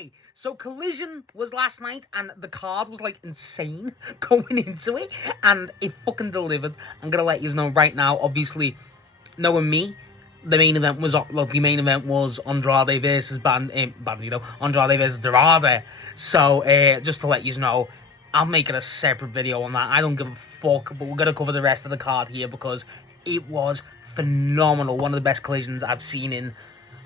Hi, so Collision was last night, and the card was like insane going into it, and it fucking delivered. I'm gonna let you know right now. Obviously, knowing me, the main event was Andrade versus Bandito, Andrade versus Dorada. So just to let you know, I'm making a separate video on that. I don't give a fuck, but we're gonna cover the rest of the card here because it was phenomenal. One of the best collisions I've seen in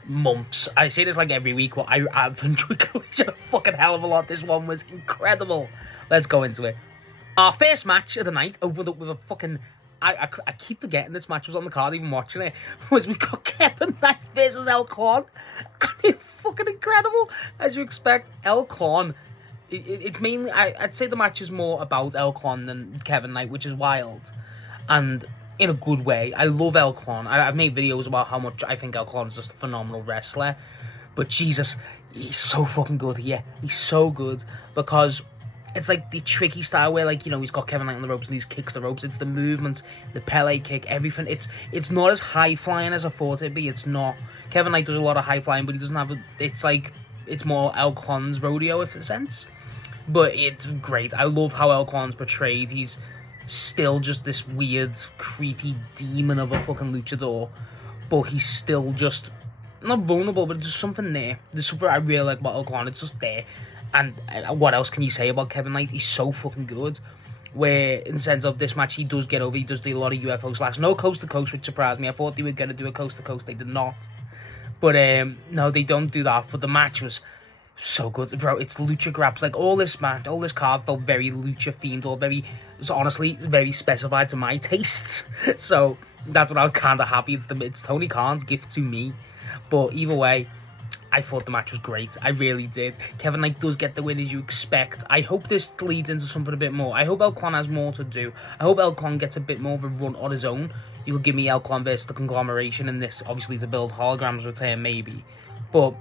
months. I say this like every week, but I've enjoyed Collision a fucking hell of a lot. This one was incredible. Let's go into it. Our first match of the night opened up with a fucking... I keep forgetting this match was on the card, even watching it. Was we got Kevin Knight versus El Clon. And it's fucking incredible. As you expect, El Clon... It's mainly... I'd say the match is more about El Clon than Kevin Knight, which is wild. And... in a good way. I love El Clon. I've made videos about how much I think El Clon's just a phenomenal wrestler. But Jesus, he's so fucking good here. He's so good. Because it's like the tricky style where, like, you know, he's got Kevin Knight on the ropes and he kicks the ropes. It's the movements, the Pele kick, everything. It's not as high flying as I thought it'd be. It's not. Kevin Knight does a lot of high flying, but he doesn't have a... It's like... It's more El Clon's rodeo, if in a sense. But it's great. I love how El Clon's portrayed. He's still just this weird, creepy demon of a fucking luchador, but he's still just not vulnerable, but there's something there. There's something I really like about El Clon. It's just there. And what else can you say about Kevin Knight? He's so fucking good. Where in the sense of this match, he does get over. He does do a lot of UFO slash. No coast to coast, which surprised me. I thought they were gonna do a coast to coast. They did not. But no, they don't do that. But the match was so good, bro. It's lucha grabs. Like all this card felt very lucha themed, or very, honestly, very specified to my tastes. So that's what I was kind of happy. It's Tony Khan's gift to me. But either way, I thought the match was great. I really did. Kevin Knight does get the win as you expect. I hope this leads into something a bit more. I hope El Clon has more to do. I hope El Clon gets a bit more of a run on his own. You could give me El Clon versus the Conglomeration in this, obviously to build Hologram's return, maybe. But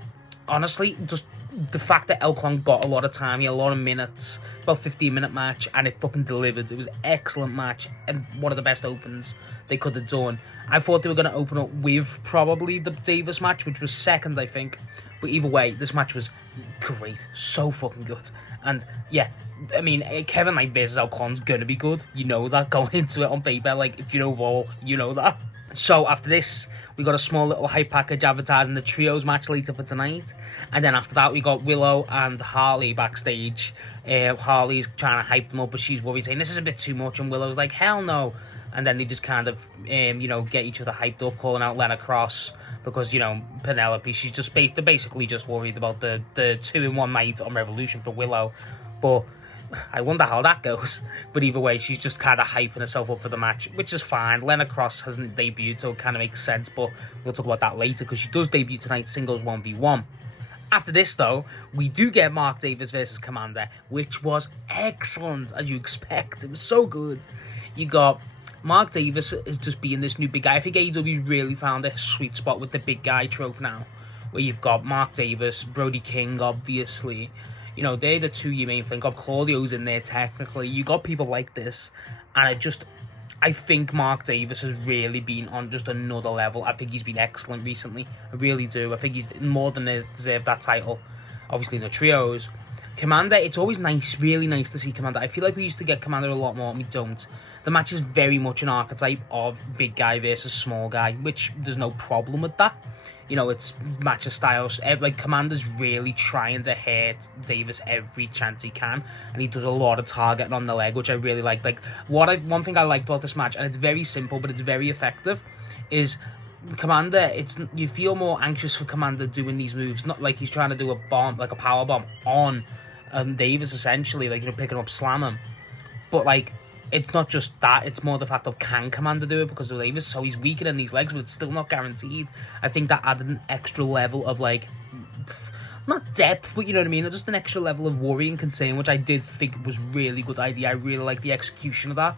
honestly, just the fact that El Clon got a lot of time, he had a lot of minutes, about 15-minute match, and it fucking delivered. It was an excellent match, and one of the best opens they could have done. I thought they were going to open up with probably the Davis match, which was second, I think. But either way, this match was great. So fucking good. And yeah, I mean, Kevin Knight versus El Clon's going to be good. You know that going into it on paper. Like, if you know Raw, you know that. So after this, we got a small little hype package advertising the trios match later for tonight. And then after that, we got Willow and Harley backstage. Harley's trying to hype them up, but she's worried, saying this is a bit too much. And Willow's like, hell no. And then they just kind of, you know, get each other hyped up, calling out Lena Cross. Because, you know, Penelope, she's just they're basically just worried about the 2-in-1 night on Revolution for Willow. But I wonder how that goes. But either way, she's just kind of hyping herself up for the match, which is fine. Lena Cross hasn't debuted, so it kind of makes sense, but we'll talk about that later, because she does debut tonight, singles 1v1. After this, though, we do get Mark Davis versus Commander, which was excellent, as you expect. It was so good. You got Mark Davis is just being this new big guy. I think AEW really found a sweet spot with the big guy trope now, where you've got Mark Davis, Brody King, obviously. You know, they're the two you may think of. Claudio's in there, technically. You got people like this. And I think Mark Davis has really been on just another level. I think he's been excellent recently. I really do. I think he's more than deserved that title. Obviously, in the trios. Commander, it's always nice, really nice to see Commander. I feel like we used to get Commander a lot more, and we don't. The match is very much an archetype of big guy versus small guy, which there's no problem with that. You know, it's match of styles. Like, Commander's really trying to hurt Davis every chance he can, and he does a lot of targeting on the leg, which I really like. Like, one thing I liked about this match, and it's very simple, but it's very effective, is Commander, you feel more anxious for Commander doing these moves, not like he's trying to do a bomb, like a power bomb on Davis, essentially, like, you know, picking up, slam him. But, like, it's not just that, it's more the fact of can Commander do it because of Davis, so he's weakening these legs, but it's still not guaranteed. I think that added an extra level of, like, not depth, but you know what I mean, just an extra level of worry and concern, which I did think was really good idea. I really like the execution of that.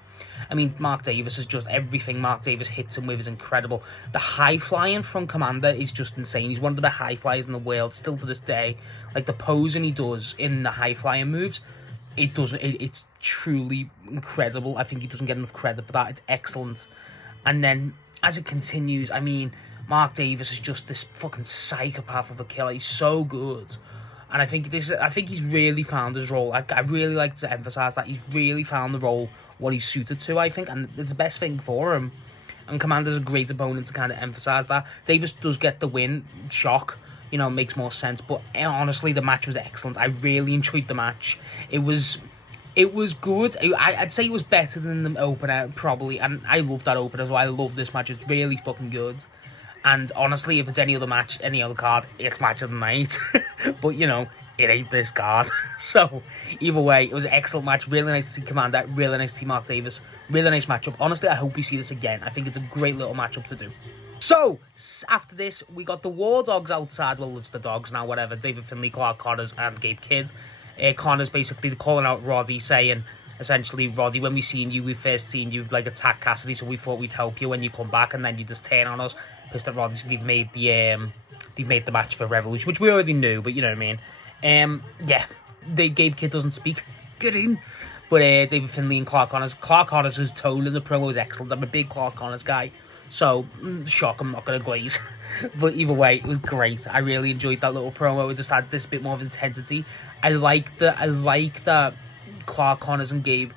I mean, Mark Davis is just, everything Mark Davis hits him with is incredible. The high flying from Commander is just insane. He's one of the best high flyers in the world, still to this day. Like, the posing he does in the high flying moves, it's truly incredible. I think he doesn't get enough credit for that. It's excellent. And then, as it continues, I mean, Mark Davis is just this fucking psychopath of a killer. He's so good. And I think he's really found his role. I really like to emphasise that he's really found the role what he's suited to, I think, and it's the best thing for him. And Commander's a great opponent to kind of emphasise that. Davis does get the win, shock, makes more sense. But honestly, the match was excellent. I really enjoyed the match. It was good. I'd say it was better than the opener, probably. And I love that opener as well. I love this match. It's really fucking good. And honestly, if it's any other match, any other card, it's match of the night. But, it ain't this card. So, either way, it was an excellent match. Really nice to see Commander. Really nice to see Mark Davis. Really nice matchup. Honestly, I hope we see this again. I think it's a great little matchup to do. So, after this, we got the War Dogs outside. Well, it's the Dogs now, whatever. David Finlay, Clark Connors, and Gabe Kidd. Connors basically calling out Roddy, saying, essentially, Roddy, when we first seen you, attack Cassidy, so we thought we'd help you when you come back, and then you just turn on us. Pissed at Roddy, so they've made the match for Revolution, which we already knew, but you know what I mean. Gabe Kidd doesn't speak. Get in. But David Finlay and Clark Connors' tone in the promo is excellent. I'm a big Clark Connors guy. So, shock, I'm not going to glaze. But either way, it was great. I really enjoyed that little promo. It just had this bit more of intensity. I like that Clark Connors and David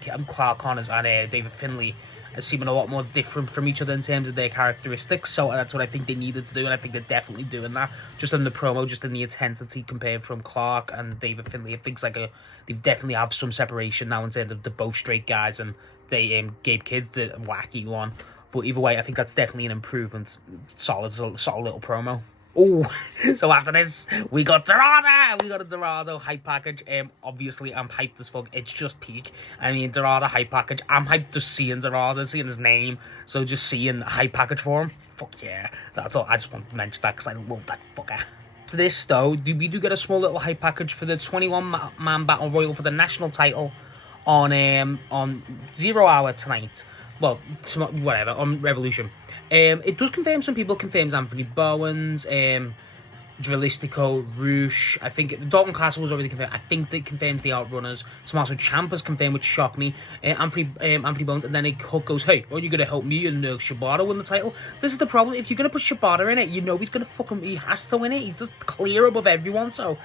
Finlay are seeming a lot more different from each other in terms of their characteristics. So that's what I think they needed to do, and I think they're definitely doing that. Just in the promo, just in the intensity compared from Clark and David Finlay. It thinks they definitely have some separation now in terms of the both straight guys, and Gabe Kidd's the wacky one. But either way, I think that's definitely an improvement. Solid little promo. Oh, so after this, we got Dorada! We got a Dorado hype package. Obviously, I'm hyped as fuck. It's just peak. I mean, Dorada hype package. I'm hyped just seeing Dorada, seeing his name. So just seeing a hype package for him. Fuck yeah. That's all. I just wanted to mention that because I love that fucker. For this, though, we do get a small little hype package for the 21-man Battle Royal for the national title on 0 hour tonight. Well, whatever, on Revolution. It does confirm some people. It confirms Anthony Bowens, Drilistico, Roosh. I think Dalton Castle was already confirmed. I think that confirms the Outrunners. Tommaso Ciampa's confirmed, which shocked me. Anthony Bowens, and then Hook goes, hey, are you going to help me and Shibata win the title? This is the problem. If you're going to put Shibata in it, he's going to he has to win it. He's just clear above everyone, so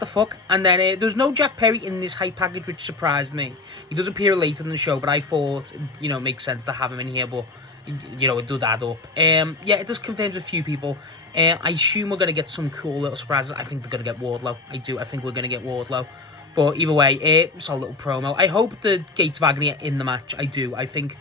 the fuck. And then there's no Jack Perry in this hype package, which surprised me. He does appear later in the show, but I thought, it makes sense to have him in here, but it does add up. It just confirms a few people. I assume we're going to get some cool little surprises. I think they're going to get Wardlow. I think we're going to get Wardlow. But either way, it's a little promo. I hope the Gates of Agony are in the match. I do. I think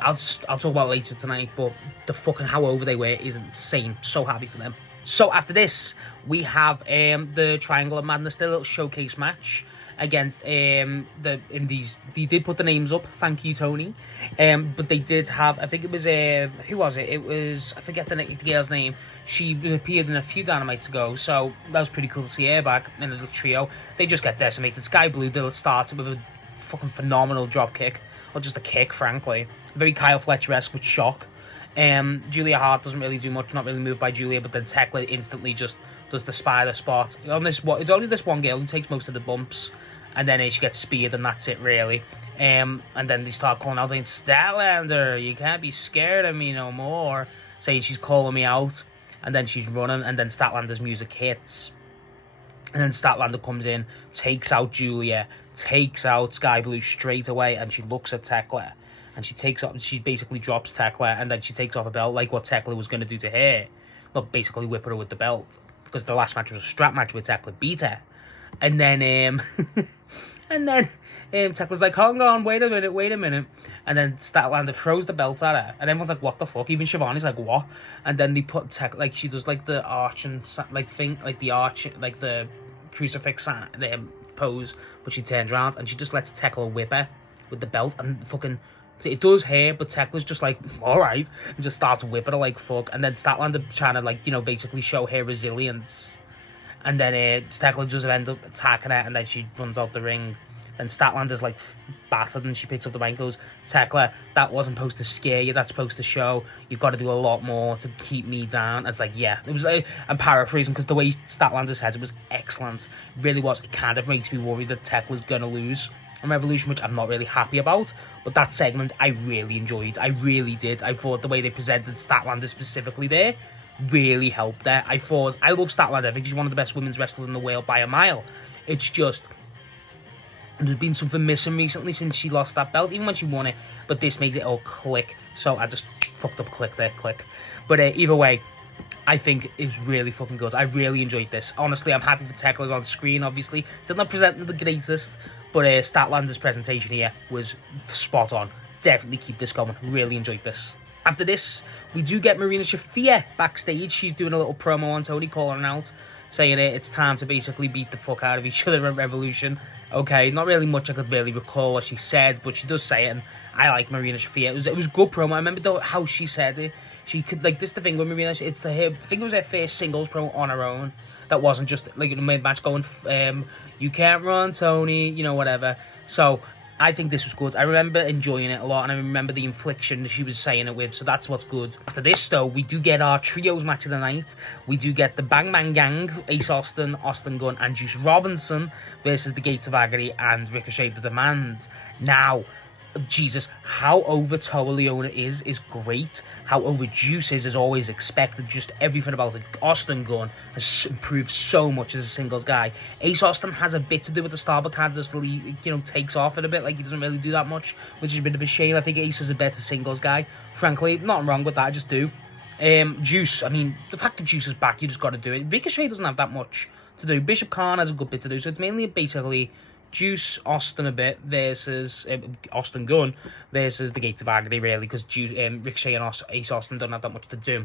I'll talk about it later tonight, but the fucking how over they were is insane. So happy for them. So after this, we have the Triangle of Madness, their little showcase match against the Indies. They did put the names up, thank you, Tony. But they did have, I think it was who was it? It was, I forget the girl's name. She appeared in a few Dynamites ago, so that was pretty cool to see her back in the little trio. They just get decimated. Sky Blue did start with a fucking phenomenal drop kick, or just a kick, frankly. Very Kyle Fletcher-esque with shock. Julia Hart doesn't really do much, not really moved by Julia, but then Tekla instantly just does the spider spot. It's only this one girl who takes most of the bumps, and then she gets speared, and that's it, really. And then they start calling out, saying, Statlander, you can't be scared of me no more. Saying she's calling me out, and then she's running, and then Statlander's music hits. And then Statlander comes in, takes out Julia, takes out Sky Blue straight away, and she looks at Tekla. And she basically drops Tekla, and then she takes off a belt, like what Tekla was going to do to her. Well, basically whip her with the belt. Because the last match was a strap match where Tekla beat her. And then, Tekla's like, hang on, wait a minute. And then Statlander throws the belt at her. And everyone's like, what the fuck? Even Shivani's like, what? And then they put Tekla, she does the arch and, the crucifix pose. But she turns around, and she just lets Tekla whip her with the belt, and fucking... It does here, but Tekla's just like, alright, and just starts whipping her like fuck. And then Statlander trying to, basically show her resilience. And then Tekla does end up attacking her, and then she runs out the ring. Then Statlander's battered, and she picks up the mic and goes, Tekla, that wasn't supposed to scare you, that's supposed to show you've got to do a lot more to keep me down. And it's like, yeah, it was, I'm paraphrasing, because the way Statlander says it was excellent. It really was. It kind of makes me worried that Tekla's going to lose on Revolution, which I'm not really happy about, but that segment I really enjoyed. I really did. I thought the way they presented Statlander specifically there really helped there. I love Statlander. I think she's one of the best women's wrestlers in the world by a mile. It's just, there's been something missing recently since she lost that belt, even when she won it. But this made it all click. So I just fucked up click there, click. But either way, I think it was really fucking good. I really enjoyed this. Honestly, I'm happy for Tekla's on screen, obviously. Still not presenting the greatest, but Statlander's presentation here was spot on. Definitely keep this going. Really enjoyed this. After this, we do get Marina Shafir backstage. She's doing a little promo on Tony, calling her out, saying it's time to basically beat the fuck out of each other at Revolution. Okay, not really much I could really recall what she said, but she does say it, and I like Marina Shafir. It was good promo. I remember though how she said it. She could, like, this is the thing with Marina. I think it was her first singles promo on her own. That wasn't just like in a mid-match going, you can't run, Tony, you know, whatever. So I think this was good. I remember enjoying it a lot, and I remember the infliction she was saying it with, so that's what's good. After this, though, we do get our trios match of the night. We do get the Bang Bang Gang, Ace Austin, Austin Gunn, and Juice Robinson versus the Gates of Agony and Ricochet the Demand. Now, Jesus, how over Toa Leona is great. How over Juice is always expected. Just everything about it. Austin Gunn has improved so much as a singles guy. Ace Austin has a bit to do with the star, but kind of just, you know, takes off it a bit. Like, he doesn't really do that much, which is a bit of a shame. I think Ace is a better singles guy. Frankly, nothing wrong with that. I just do. Juice, I mean, the fact that Juice is back, you just got to do it. Ricochet doesn't have that much to do. Bishop Khan has a good bit to do, so it's mainly basically Juice, Austin a bit versus Austin Gunn versus the Gates of Agony, really, because Ricochet and Ace Austin don't have that much to do.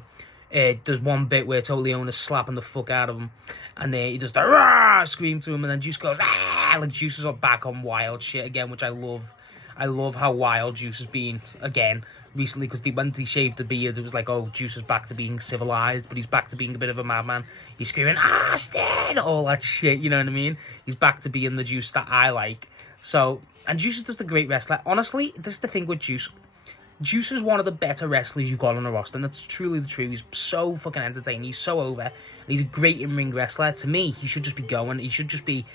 There's one bit where Toa Leona's slapping the fuck out of him, and he does the rah scream to him, and then Juice goes ah, like Juice is back on wild shit again, which I love. I love how wild Juice has been again recently, because when he shaved the beard, it was like, oh, Juice is back to being civilized, but he's back to being a bit of a madman. He's screaming, Austin! All that shit, you know what I mean? He's back to being the Juice that I like. So, and Juice is just a great wrestler. Honestly, this is the thing with Juice. Juice is one of the better wrestlers you've got on the roster, and that's truly the truth. He's so fucking entertaining. He's so over. And he's a great in-ring wrestler. To me, he should just be going. He should just be...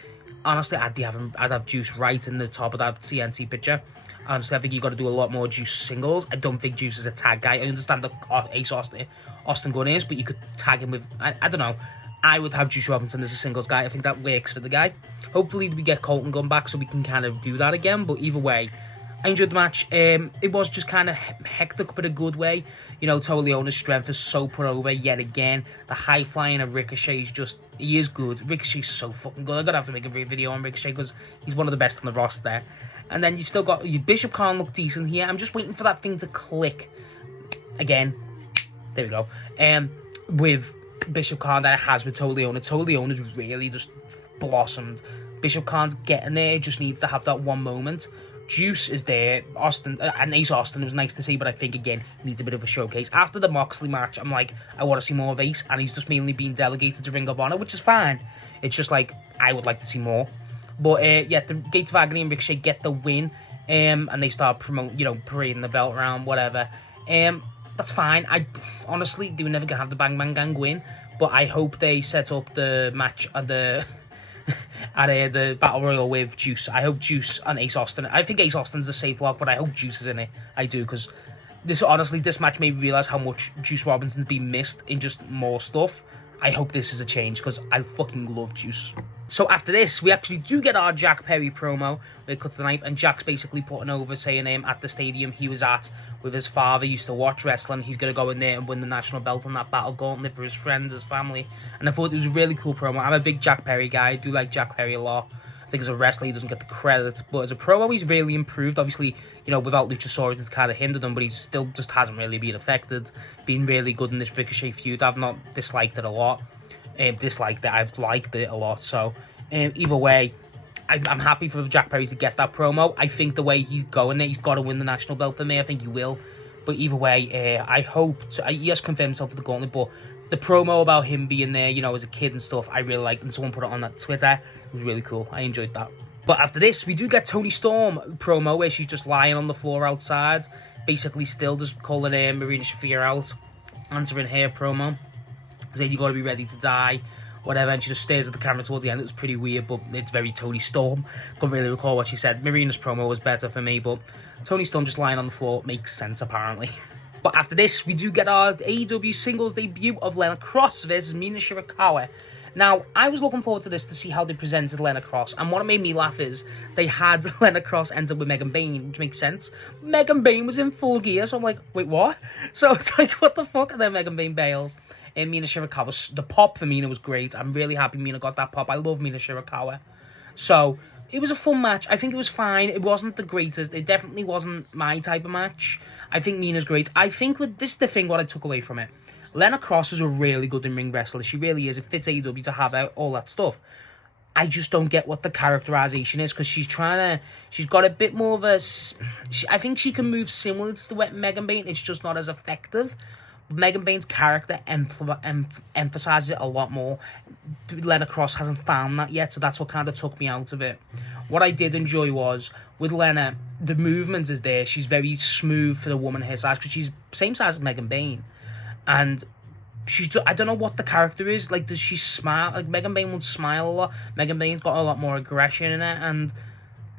Honestly, I'd have Juice right in the top of that TNT picture. Honestly, I think you've got to do a lot more Juice singles. I don't think Juice is a tag guy. I understand that Ace Austin Gunn is, but you could tag him with... I don't know. I would have Juice Robinson as a singles guy. I think that works for the guy. Hopefully, we get Colton Gunn back so we can kind of do that again. But either way, I enjoyed the match. It was just kind of hectic, but a good way. You know, Toa Leona's strength is so put over yet again. The high flying of Ricochet is just... He is good. Ricochet's so fucking good. I'm going to have to make a video on Ricochet because he's one of the best on the roster. And then you've still got... Your Bishop Khan look decent here. I'm just waiting for that thing to click. Again. There we go. With Bishop Khan that it has with Toa Leona. Toa Leona's really just blossomed. Bishop Khan's getting there. Just needs to have that one moment. Juice is there. Austin and Ace Austin, it was nice to see, but I think again needs a bit of a showcase. After the Moxley match, I'm like, I want to see more of Ace, and he's just mainly being delegated to Ring of Honor, which is fine. It's just like I would like to see more. But yeah, the Gates of Agony and Ricochet get the win, and they start parading the belt around, whatever. That's fine. Honestly, they were never gonna have the Bang Bang Gang win, but I hope they set up the match at the the Battle Royal with Juice. I hope Juice and Ace Austin. I think Ace Austin's a safe lock, but I hope Juice is in it. I do, because this match made me realise how much Juice Robinson's been missed in just more stuff. I hope this is a change, because I fucking love Juice. So after this, we actually do get our Jack Perry promo where it cuts the knife, and Jack's basically putting over, saying at the stadium he was at with his father, used to watch wrestling, he's going to go in there and win the national belt on that battle gauntlet for his friends, his family. And I thought it was a really cool promo. I'm a big Jack Perry guy. I do like Jack Perry a lot. I think as a wrestler, he doesn't get the credit, but as a promo, he's really improved. Obviously, you know, without Luchasaurus, it's kind of hindered him, but he still just hasn't really been affected. Been really good in this Ricochet feud. I've not disliked it a lot. I've liked it a lot. So either way, I'm happy for Jack Perry to get that promo. I think the way he's going there, he's got to win the national belt for me. I think he will. But either way, I hope he has confirmed himself for the gauntlet, but the promo about him being there, you know, as a kid and stuff, I really liked, and someone put it on that Twitter. It was really cool. I enjoyed that. But after this, we do get Toni Storm promo where she's just lying on the floor outside, basically still just calling Marina Shafir out, answering her promo, saying you got to be ready to die, whatever, and she just stares at the camera towards the end. It was pretty weird, but it's very Toni Storm. Couldn't really recall what she said. Marina's promo was better for me, but Toni Storm just lying on the floor makes sense, apparently. But after this, we do get our AEW singles debut of Lena Cross versus Mina Shirakawa. Now, I was looking forward to this to see how they presented Lena Cross, and what made me laugh is they had Lena Cross end up with Megan Bayne, which makes sense. Megan Bayne was in full gear, so I'm like, wait, what? So it's like, what the fuck? And then Megan Bayne bails. And Mina Shirakawa, the pop for Mina was great. I'm really happy Mina got that pop. I love Mina Shirakawa. So, it was a fun match. I think it was fine. It wasn't the greatest. It definitely wasn't my type of match. I think Mina's great. I think this is the thing what I took away from it. Lena Cross is a really good in-ring wrestler. She really is. It fits AEW to have out all that stuff. I just don't get what the characterization is, because she's got a bit more of a... I think she can move similar to what Megan Bayne. It's just not as effective. Megan Bayne's character emphasizes it a lot more. Lena Cross hasn't found that yet, so that's what kind of took me out of it. What I did enjoy was, with Lena, the movement is there. She's very smooth for the woman her size, because she's same size as Megan Bayne. And I don't know what the character is. Like, does she smile? Like, Megan Bayne would smile a lot. Megan Bayne's got a lot more aggression in it. And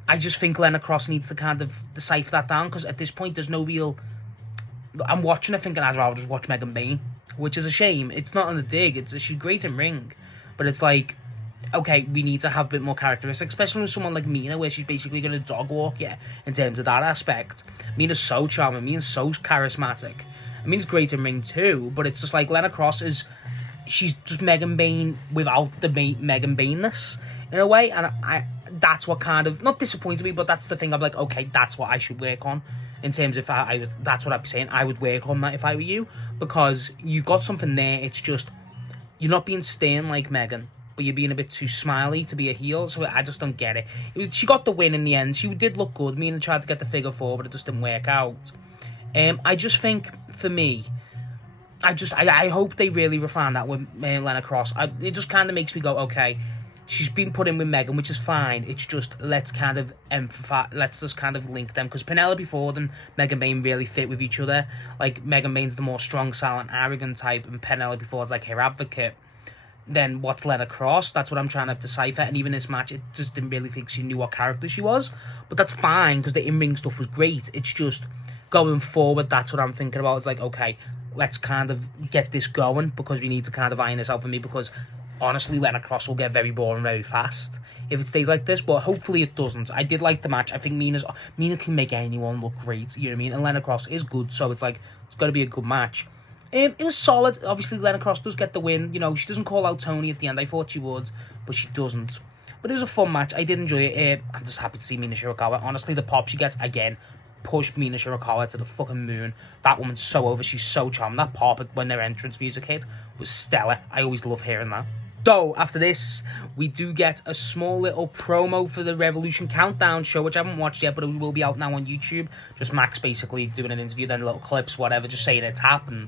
I just think Lena Cross needs to kind of decipher that down. Because at this point, there's no real... I'm watching it thinking I'd rather just watch Megan Bayne. Which is a shame. It's not on the dig. She's great in ring. But it's like... Okay, we need to have a bit more characteristics. Especially with someone like Mina, where she's basically going to dog walk you in terms of that aspect. Mina's so charming. Mina's so charismatic. I mean, it's great in ring too, but it's just like Lena Cross she's just Megan Bayne without the Megan Bayne-ness in a way, and that's what kind of, not disappointed me, but that's the thing. I'm like, okay, that's what I should work on, in terms of that's what I'd be saying, I would work on that if I were you, because you've got something there. It's just, you're not being stern like Megan, but you're being a bit too smiley to be a heel, so I just don't get it. She got the win in the end. She did look good. Mina tried to get the figure 4, but it just didn't work out. I just think, for me, I hope they really refine that with Lena Cross. It just kind of makes me go, okay, she's been put in with Megan, which is fine. It's just, let's just kind of link them, because Penelope Ford and Megan Bayne really fit with each other. Like, Megan Bayne's the more strong, silent, arrogant type, and Penelope Ford's like her advocate. Then what's Lena Cross? That's what I'm trying to decipher. And even this match, it just didn't really think she knew what character she was. But that's fine, because the in-ring stuff was great. It's just, going forward, that's what I'm thinking about. It's like, okay, let's kind of get this going, because we need to kind of iron this out for me, because honestly, Lena Cross will get very boring very fast if it stays like this, but hopefully it doesn't. I did like the match. I think Mina can make anyone look great, you know what I mean? And Lena Cross is good, so it's like, it's got to be a good match. It was solid. Obviously, Lena Cross does get the win. You know, she doesn't call out Tony at the end. I thought she would, but she doesn't. But it was a fun match. I did enjoy it. I'm just happy to see Mina Shirakawa. Honestly, the pop she gets, again, pushed Mina Shirakawa to the fucking moon. That woman's so over. She's so charming. That pop when their entrance music hit was stellar. I always love hearing that. So, after this, we do get a small little promo for the Revolution Countdown show, which I haven't watched yet, but it will be out now on YouTube. Just Max basically doing an interview, then little clips, whatever, just saying it's happened.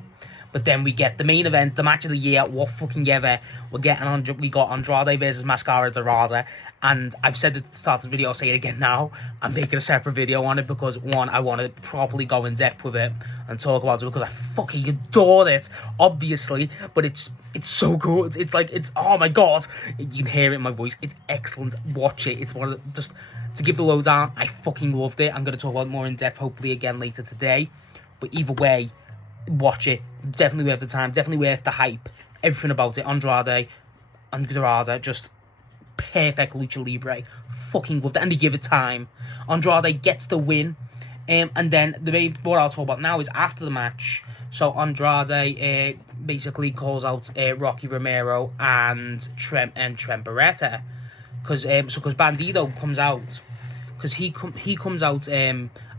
But then we get the main event, the match of the year, what fucking ever. We got Andrade versus Mascara Dorada. And I've said it at the start of the video, I'll say it again now. I'm making a separate video on it because, one, I want to properly go in depth with it and talk about it because I fucking adore it, obviously. But it's so good. It's like, oh my god. You can hear it in my voice. It's excellent. Watch it. It's one of the, just to give the lowdown, I fucking loved it. I'm going to talk about it more in depth, hopefully, again later today. But either way, watch it. Definitely worth the time. Definitely worth the hype. Everything about it. Andrade, just perfect lucha libre. Fucking loved it. And they give it time. Andrade gets the win. And then what I'll talk about now is after the match. So Andrade basically calls out Rocky Romero and Trent Beretta. Because Bandido comes out. Because he comes out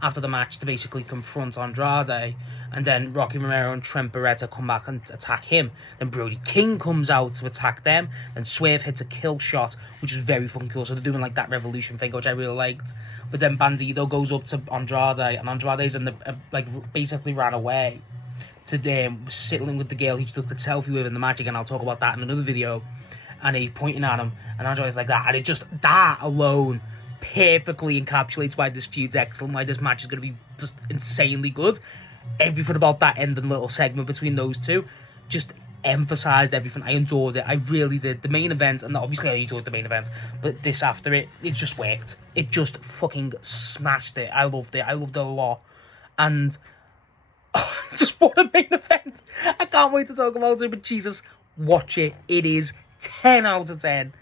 after the match to basically confront Andrade. And then Rocky Romero and Trent Beretta come back and attack him. Then Brody King comes out to attack them. Then Swerve hits a kill shot, which is very fucking cool. So they're doing like that Revolution thing, which I really liked. But then Bandido goes up to Andrade, and Andrade's in the basically ran away to sitting with the girl he took the selfie with in the match. Again, I'll talk about that in another video. And he's pointing at him, and Andrade's like that. And it just, that alone perfectly encapsulates why this feud's excellent, why this match is going to be just insanely good. Everything about that ending little segment between those two just emphasised everything. I adored it. I really did. The main event, and obviously I enjoyed the main event, but this after it just worked. It just fucking smashed it. I loved it. I loved it a lot. And Just what a main event. I can't wait to talk about it, but Jesus, watch it. It is 10 out of 10.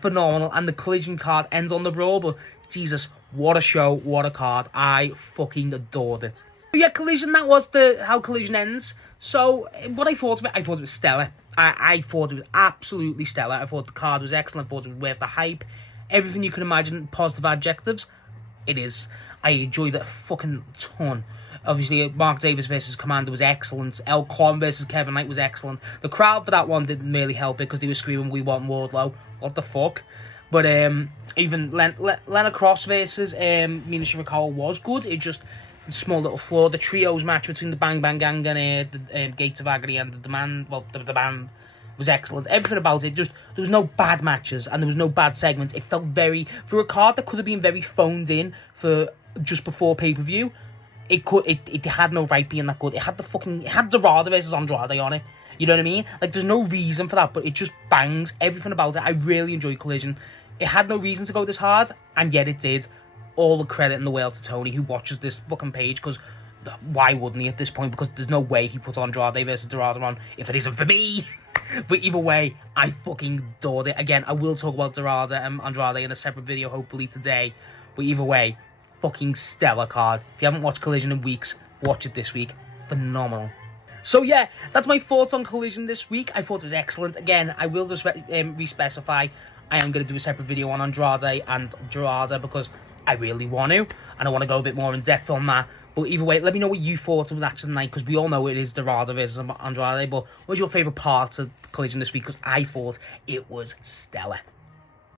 Phenomenal. And the Collision card ends on the Raw, but Jesus, what a show, what a card. I fucking adored it. But yeah, Collision, that was how Collision ends. So, what I thought of it, I thought it was stellar. I thought it was absolutely stellar. I thought the card was excellent. I thought it was worth the hype. Everything you can imagine, positive adjectives, it is. I enjoyed it a fucking ton. Obviously, Mark Davis versus Commander was excellent. El Clon versus Kevin Knight was excellent. The crowd for that one didn't really help it because they were screaming, "We want Wardlow." What the fuck? But even Lena Cross versus Mina Shirakawa was good. It just a small little flaw. The trios match between the Bang Bang Gang and the Gates of Agony and the Demand, the band was excellent. Everything about it, just there was no bad matches and there was no bad segments. It felt very, for a card that could have been very phoned in for just before pay-per-view. It had no right being that good. It had Dorada versus Andrade on it. You know what I mean? Like, there's no reason for that, but it just bangs. Everything about it. I really enjoyed Collision. It had no reason to go this hard, and yet it did. All the credit in the world to Tony, who watches this fucking page, because why wouldn't he at this point? Because there's no way he put Andrade versus Dorada on if it isn't for me. But either way, I fucking adored it. Again, I will talk about Dorada and Andrade in a separate video, hopefully today. But either way, fucking stellar card. If you haven't watched Collision in weeks, watch it this week. Phenomenal. So yeah, that's my thoughts on Collision this week. I thought it was excellent. Again, I will just re-specify. I am going to do a separate video on Andrade and Dorada because I really want to. And I want to go a bit more in depth on that. But either way, let me know what you thought of the match tonight, because we all know it is Dorada versus Andrade. But what was your favourite part of Collision this week? Because I thought it was stellar.